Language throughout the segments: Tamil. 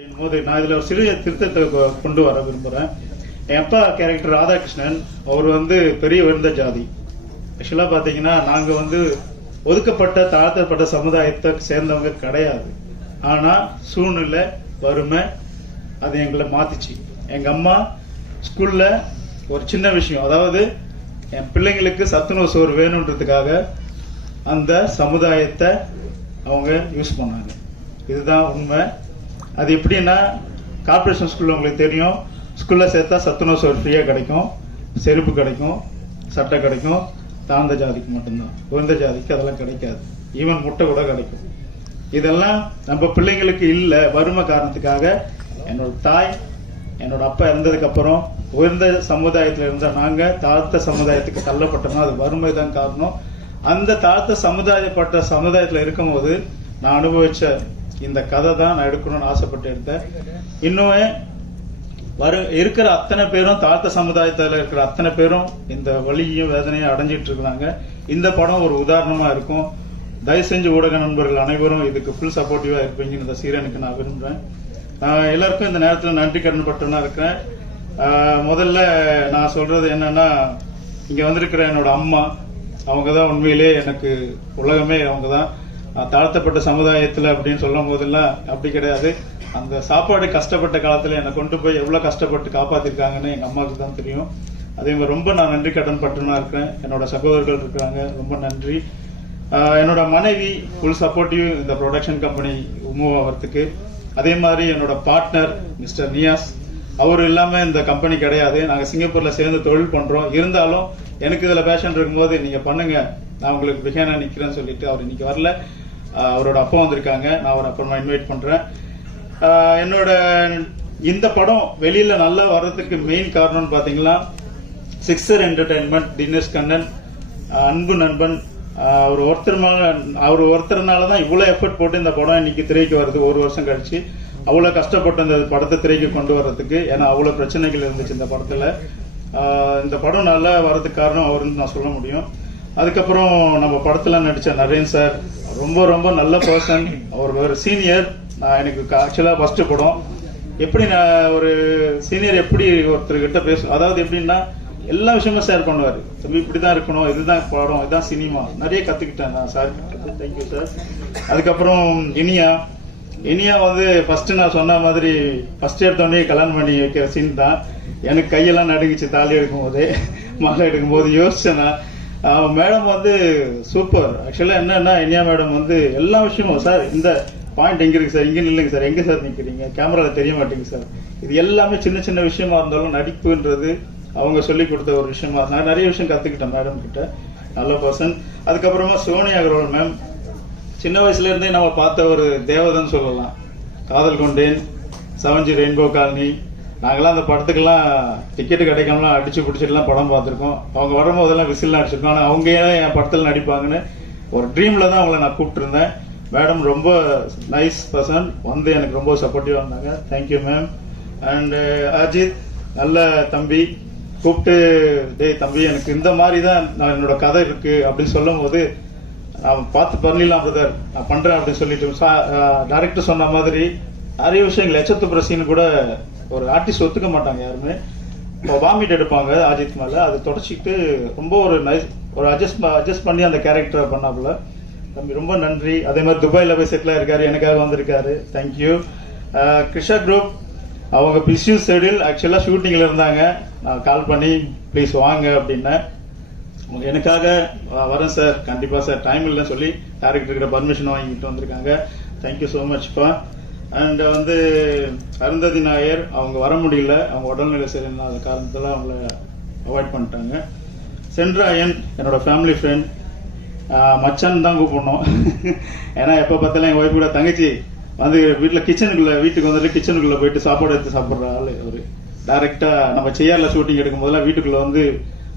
போது நான் இதில் ஒரு சிறிய திருத்தத்தை கொண்டு வர விரும்புகிறேன். என் அப்பா கேரக்டர் ராதாகிருஷ்ணன், அவர் பெரிய உயர்ந்த ஜாதி. ஆக்சுவலாக பார்த்தீங்கன்னா நாங்கள் ஒதுக்கப்பட்ட தாழ்த்தப்பட்ட சமுதாயத்தை சேர்ந்தவங்க கிடையாது. ஆனால் சூழ்நிலை வறுமை அது எங்களை மாத்திச்சு. எங்கள் அம்மா ஸ்கூலில் ஒரு சின்ன விஷயம், அதாவது என் பிள்ளைங்களுக்கு சத்துணவு சோறு வேணுன்றதுக்காக அந்த சமுதாயத்தை அவங்க யூஸ் பண்ணாங்க. இதுதான் உண்மை. அது எப்படின்னா, கார்பரேஷன் ஸ்கூலில் உங்களுக்கு தெரியும், ஸ்கூலில் சேர்த்தா சத்துணவு சோறு ஃப்ரீயாக கிடைக்கும், செருப்பு கிடைக்கும், சட்டை கிடைக்கும். தாழ்ந்த ஜாதிக்கு மட்டும்தான், உயர்ந்த ஜாதிக்கு அதெல்லாம் கிடைக்காது. ஈவன் முட்டை கூட கிடைக்கும். இதெல்லாம் நம்ம பிள்ளைங்களுக்கு இல்லை. வறுமை காரணத்துக்காக என்னோட தாய், என்னோட அப்பா இறந்ததுக்கு அப்புறம் உயர்ந்த சமுதாயத்தில் இருந்த நாங்கள் தாழ்த்த சமுதாயத்துக்கு தள்ளப்பட்டோம்னா அது வறுமை தான் காரணம். அந்த தாழ்த்த சமுதாயத்தில் இருக்கும்போது நான் அனுபவிச்ச இந்த கதை தான் நான் எடுக்கணும்னு ஆசைப்பட்டு எடுத்தேன். இன்னுமே இருக்கிற அத்தனை பேரும், தாழ்த்த சமுதாயத்தில் இருக்கிற அத்தனை பேரும் இந்த வலியையும் வேதனையும் அடைஞ்சிட்டு இருக்கிறாங்க. இந்த படம் ஒரு உதாரணமா இருக்கும். தயவு செஞ்சு ஊடக நண்பர்கள் அனைவரும் இதுக்கு ஃபுல் சப்போர்ட்டிவா இருப்பீங்கன்னு இந்த சீரனுக்கு நான் விரும்புறேன். எல்லாருக்கும் இந்த நேரத்தில் நன்றி கடன் பட்டுனா இருக்கேன். முதல்ல நான் சொல்றது என்னன்னா, இங்க வந்திருக்கிற என்னோட அம்மா, அவங்க தான் உண்மையிலே எனக்கு உலகமே. அவங்க தான் தாழ்த்தப்பட்ட சமுதாயத்தில் அப்படின்னு சொல்லும் போதெல்லாம் அப்படி கிடையாது. அந்த சாப்பாடு கஷ்டப்பட்ட காலத்தில் என்னை கொண்டு போய் எவ்வளோ கஷ்டப்பட்டு காப்பாற்றிருக்காங்கன்னு எங்கள் அம்மாவுக்கு தான் தெரியும். அதே மாதிரி ரொம்ப நான் நன்றி கடன் பட்டுனா இருக்கேன். என்னோட சகோதரர்கள் இருக்கிறாங்க, ரொம்ப நன்றி. என்னோட மனைவி ஃபுல் சப்போர்ட்டிவ் இந்த ப்ரொடக்ஷன் கம்பெனி மூவ் ஆகிறதுக்கு. அதே மாதிரி என்னோட பார்ட்னர் மிஸ்டர் நியாஸ், அவர் இல்லாமல் இந்த கம்பெனி கிடையாது. நாங்கள் சிங்கப்பூரில் சேர்ந்து தொழில் பண்ணுறோம். இருந்தாலும் எனக்கு இதில் பேஷன் இருக்கும்போது நீங்கள் பண்ணுங்க, நான் உங்களுக்கு பிஹேனா நிற்கிறேன்னு சொல்லிட்டு அவர் இன்னைக்கு வரல. அவரோட அப்பா வந்திருக்காங்க, நான் அவரை அப்புறமா இன்வைட் பண்ணுறேன். என்னோட இந்த படம் வெளியில நல்லா வர்றதுக்கு மெயின் காரணம்னு பாத்தீங்கன்னா, சிக்ஸர் என்டர்டைன்மெண்ட், தினேஷ் கண்ணன், அன்பு நண்பன், அவர் ஒருத்தர்னால தான் இவ்வளோ எஃபர்ட் போட்டு இந்த படம் இன்னைக்கு திரைக்கு வருது. ஒரு வருஷம் கழிச்சு அவ்வளோ கஷ்டப்பட்டு இந்த படத்தை திரைக்கு கொண்டு வர்றதுக்கு. ஏன்னா அவ்வளோ பிரச்சனைகள் இருந்துச்சு இந்த படத்துல. இந்த படம் நல்லா வர்றதுக்கு காரணம் அவருன்னு நான் சொல்ல முடியும். அதுக்கப்புறம் நம்ம படத்துல நடிச்ச நரேன் சார் ரொம்ப ரொம்ப நல்ல பர்சன். அவர் ஒரு சீனியர். எனக்கு ஆக்சுவலா ஃபர்ஸ்ட் படம். எப்படி நான் ஒரு சீனியர் எப்படி ஒருத்தர்கிட்ட பேசும், அதாவது எப்படின்னா எல்லா விஷயமும் ஷேர் பண்ணுவார். தம்பி இப்படிதான் இருக்கணும், இதுதான் படம், இதுதான் சினிமா. நிறைய கத்துக்கிட்டேன் நான் சார். Thank you sir. அதுக்கப்புறம் இனியா ஃபர்ஸ்ட் நான் சொன்ன மாதிரி ஃபர்ஸ்ட் எடுத்தோடனே கல்யாணம் பண்ணி வைக்கிற சீன் தான். எனக்கு கையெல்லாம் நடுங்குச்சு தாலி எடுக்கும் போதே, மாலை எடுக்கும் போது யோசிச்சேன்னா. Madam super. ஆக்சுவலா என்னன்னா, இனியா மேடம் எல்லா விஷயமும், சார் இந்த பாயிண்ட் எங்க இருக்கு சார், இங்க இல்லைங்க சார், எங்க சார் நிக்கிறீங்க, கேமரால தெரிய மாட்டேங்க சார், இது எல்லாமே சின்ன சின்ன விஷயமா இருந்தாலும் நடிப்புன்றது அவங்க சொல்லி கொடுத்த ஒரு விஷயமா. நான் நிறைய விஷயம் கத்துக்கிட்டேன் மேடம் கிட்ட. நல்ல பர்சன். அதுக்கப்புறமா சோனியா அகர்வால் மேம், சின்ன வயசுல இருந்தே நம்ம பார்த்த ஒரு தேவதன்னு சொல்லலாம். காதல் கொண்டேன், 7G ரெயின்போ காலனி, நாங்களாம் அந்த படத்துக்கெல்லாம் டிக்கெட்டு கிடைக்காமலாம் அடிச்சு பிடிச்சிட்டுலாம் படம் பார்த்துருக்கோம். அவங்க வரும்போதெல்லாம் விசில்லாம் அடிச்சிருக்கோம். ஆனால் அவங்க ஏன் என் படத்தில் நடிப்பாங்கன்னு ஒரு ட்ரீம்ல தான் அவங்கள நான் கூப்பிட்டு இருந்தேன். மேடம் ரொம்ப நைஸ் பர்சன், எனக்கு ரொம்ப சப்போர்ட்டிவா இருந்தாங்க. Thank you ma'am. அண்ட் அஜித், நல்ல தம்பி, கூப்பிட்டு டேய் தம்பி எனக்கு இந்த மாதிரி தான் நான் என்னோட கதை இருக்கு அப்படின்னு சொல்லும் போது, நான் பார்த்து பண்ணிடலாம் பிரதர், நான் பண்றேன் அப்படின்னு சொல்லிட்டு டைரக்டர் சொன்ன மாதிரி நிறைய விஷயங்கள். எச்சத்து பிரசீன் கூட ஒரு ஆர்டிஸ்ட் ஒத்துக்க மாட்டாங்க யாருமே. வாமிட் எடுப்பாங்க அஜித் மேல, அதை தொடச்சிட்டு ரொம்ப ஒரு நைஸ் ஒரு அட்ஜஸ்ட் பண்ணி அந்த கேரக்டரை பண்ணாப்புல. தம்பி ரொம்ப நன்றி. அதே மாதிரி துபாயில போய் செட்டில் இருக்காரு, எனக்காக வந்திருக்காரு. தேங்க்யூ. கிருஷா குரூப், அவங்க பிஸி ஷெட்யூல், ஆக்சுவலா ஷூட்டிங்ல இருந்தாங்க. நான் கால் பண்ணி ப்ளீஸ் வாங்க அப்படின்னேன். எனக்காக வரேன் சார், கண்டிப்பா சார், டைம் இல்லைன்னு சொல்லி டைரக்டர் கிட்ட பர்மிஷன் வாங்கிட்டு வந்திருக்காங்க. தேங்க்யூ ஸோ மச்ப்பா. அண்ட் அருந்ததி நாயர், அவங்க வர முடியல, அவங்க உடல்நிலை சரியில்லாத காரணத்துல அவங்கள அவாய்ட் பண்ணிட்டாங்க. சென்ட்ராயன், என்னோட ஃபேமிலி ஃப்ரெண்ட், மச்சான் தான் கூப்பிடணும். ஏன்னா எப்ப பார்த்தாலும் எங்க ஒய்ஃப் கூட தங்கச்சி வீட்டுல வீட்டுக்கு கிச்சனுக்குள்ள போயிட்டு சாப்பாடு எடுத்து சாப்பிடுற ஆளு அவரு. டைரக்டா நம்ம செய்யார்ல ஷூட்டிங் எடுக்கும் போதெல்லாம் வீட்டுக்குள்ள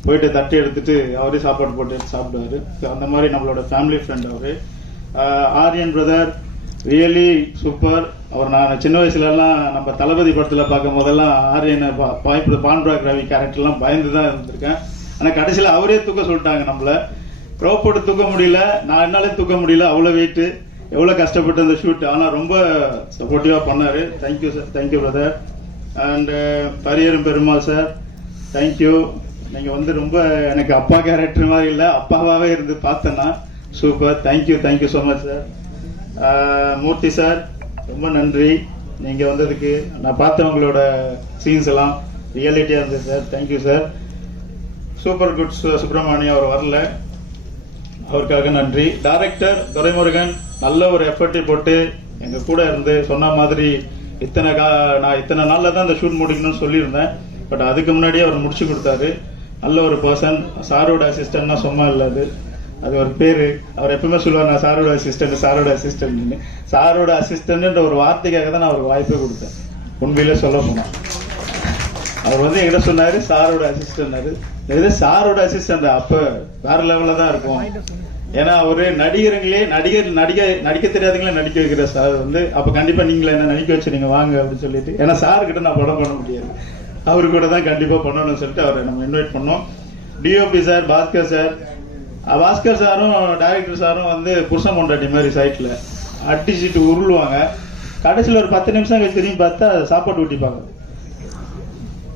போயிட்டு தட்டி எடுத்துட்டு அவரே சாப்பாடு போட்டு எடுத்து சாப்பிடுவாரு. அந்த மாதிரி நம்மளோட ஃபேமிலி ஃப்ரெண்ட் அவரு. Aryan brother, really super. அவர் நான் சின்ன வயசுல எல்லாம் நம்ம தளபதி படத்துல பார்க்கும் போதெல்லாம் ஆரியனை பான்பிராக் ரவி கேரக்டர்லாம் பயந்துதான் இருந்திருக்கேன். ஆனா கடைசியில அவரே தூக்க சொல்லிட்டாங்க நம்மள. ரோப் போட்டு தூக்க முடியல, நான் என்னாலே தூக்க முடியல, அவ்வளவு வெயிட். எவ்வளோ கஷ்டப்பட்டு அந்த ஷூட், ஆனால் ரொம்ப சப்போர்ட்டிவாக பண்ணார். Thank you sir, thank you brother. And பரியரும் பெருமாள் சார், தேங்க்யூ. நீங்கள் வந்து ரொம்ப எனக்கு அப்பா கேரக்டர் மாதிரி இல்லை, அப்பாவாகவே இருந்து பார்த்தேன்னா super. Thank you, thank you so much sir. Murthy sir, ரொம்ப நன்றி நீங்கள் வந்ததுக்கு. நான் பார்த்தேன் உங்களோட சீன்ஸ் எல்லாம் ரியாலிட்டியாக இருந்தது sir. Thank you sir. Super good Subramaniam அவர் வரல, அவருக்காக நன்றி. டைரக்டர் துரைமுருகன் நல்ல ஒரு எஃபர்ட்டை போட்டு எங்கள் கூட இருந்து சொன்ன மாதிரி நான் இத்தனை நாளில் தான் இந்த ஷூட் முடிக்கணும்னு சொல்லியிருந்தேன். பட் அதுக்கு முன்னாடியே அவர் முடிச்சு கொடுத்தாரு. நல்ல ஒரு பர்சன். சாரோட அசிஸ்டன்ட்னா சும்மா இல்லை, அது ஒரு பேர். அவர் எப்பவுமே சொல்லுவார், நான் சாரோட அசிஸ்டன்ட்னு. சாரோட அசிஸ்டன்ட்ன்ற ஒரு வார்த்தைக்காக தான் நான் அவருக்கு வாய்ப்பே கொடுத்தேன். உண்மையிலே சொல்ல போனோம், அவர் வந்து என்கிட்ட சொன்னாரு சாரோட அசிஸ்டன்ட். சாரோட அசிஸ்டன்ட் அப்ப வேற லெவல்ல தான் இருக்கும். ஏன்னா அவரு நடிகர்களே நடிக்க தெரியாதவங்களே நடிக்க வைக்கிற சார் வந்து, அப்ப கண்டிப்பா நீங்களே என்ன நடிக்க வச்சு நீங்க வாங்க அப்படின்னு சொல்லிட்டு, ஏன்னா சார் கிட்ட நான் படம் பண்ண முடியாது, அவரு கூட தான் கண்டிப்பா பண்ணணும்னு சொல்லிட்டு அவரை நம்ம இன்வைட் பண்ணோம். டிஓபி சார், பாஸ்கர் சாரும் டைரக்டர் சாரும் வந்து புருஷன் பொண்டாட்டி மாதிரி சைட்ல அடிச்சுட்டு உருளுவாங்க. கடைசியில் ஒரு 10 நிமிஷம் கழிச்சு திரும்பி பார்த்தா சாப்பாடு ஊட்டிப்பாங்க.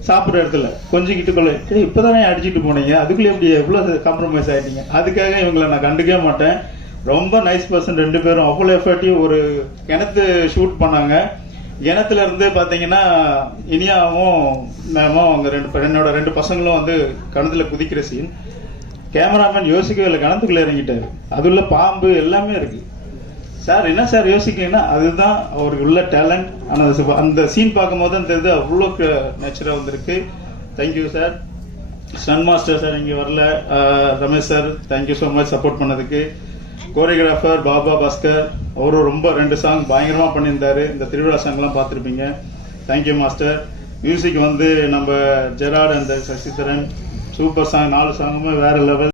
சாப்பிட்ற இடத்துல கொஞ்சிக்கிட்டு கொள்ள, இப்போதானே அடிச்சுட்டு போனீங்க, அதுக்குள்ளே எப்படி எவ்வளோ காம்ப்ரமைஸ் ஆகிட்டீங்க. அதுக்காக இவங்களை நான் கண்டுக்கவே மாட்டேன். ரொம்ப நைஸ் பர்சன் ரெண்டு பேரும். அவ்வளோ எஃபர்ட்டிவ். ஒரு கிணத்து ஷூட் பண்ணாங்க. கிணத்துல இருந்து பார்த்தீங்கன்னா இனியாவும் மேமும் அவங்க என்னோட 2 பசங்களும் வந்து கிணத்துல குதிக்கிற சீன். கேமராமேன் யோசிக்கவே இல்லை, கிணத்துக்குள்ளே இறங்கிட்டாரு. அதுள்ள பாம்பு எல்லாமே இருக்கு. சார் என்ன சார் யோசிக்கலைன்னா, அதுதான் அவருக்கு உள்ள டேலண்ட். ஆனால் அந்த சீன் பார்க்கும் போது தான் தெரியுது அவ்வளோ நேச்சராக வந்திருக்கு. Thank you sir. Stun master sir இங்கே வரல. Ramesh sir, thank you so much support பண்ணதுக்கு. கோரியோகிராஃபர் பாபா பாஸ்கர், அவரும் ரொம்ப 2 சாங் பயங்கரமாக பண்ணியிருந்தாரு. இந்த திருவிழா சாங்லாம் பார்த்துருப்பீங்க. Thank you master. மியூசிக் வந்து நம்ம Jerard and Sasidharan, super song. 4 சாங்குமே வேற லெவல்.